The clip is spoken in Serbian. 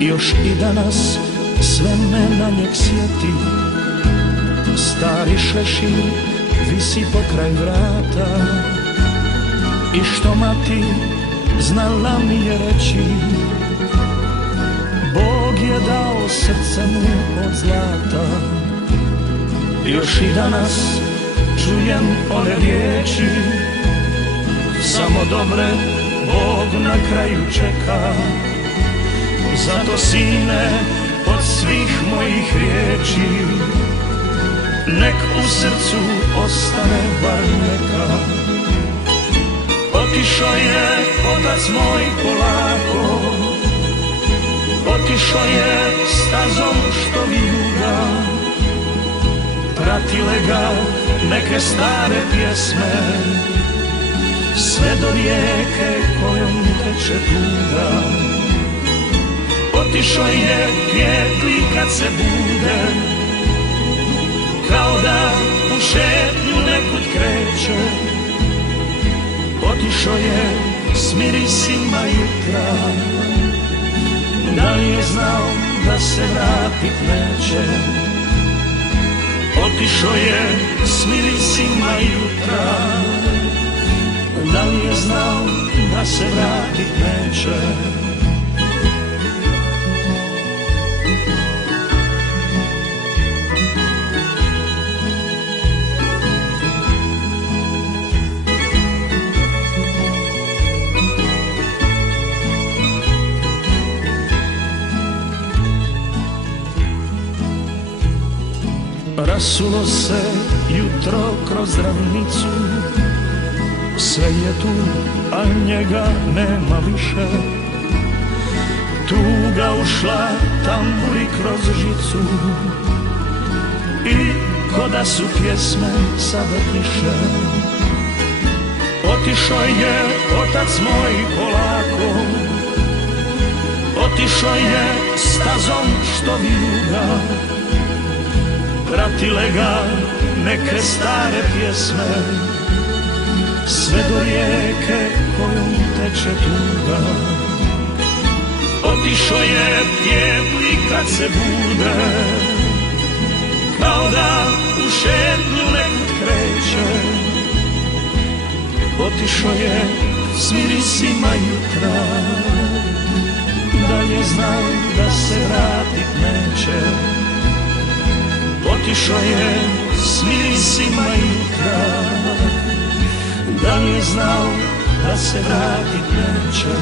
Još i danas sve me na njeg sjeti. Stari šešir visi pokraj vrata. I što mati znala mi je reći, Bog je dao srce mu od zlata. Još i danas čujem one riječi, samo dobre Bog na kraju čeka. Zato sine, od svih mojih riječi, nek u srcu ostane bar neka. Otišao je otac moj polako, otišao je stazom što vijuga. Pratile ga neke stare pjesme, sve do rijeke kojom teče tuga. Otišao je pjetli kad se bude, kao da u šetnju nekud kreće. Otišao je s mirisima jutra, da li je znao da se vratit neće. Otišao je s mirisima jutra, da li je znao da se vratit neće. Rasulo se jutro kroz ravnicu, sve je tu, a njega nema više. Tuga ušla tamburi kroz žicu i ko da su pjesme sada tiše. Otišao je otac moj polako, otišao je stazom što vijuga. Pratile ga neke stare pjesme, sve do rijeke kojom teče tuga. Otišao je pjetli kad se bude, kao da u šetnju nekud kreće. Otišao je s mirisima jutra, da li je znao da se vratit neće. Otišao je s mirisima jutra, da li je znao da se vratit neće.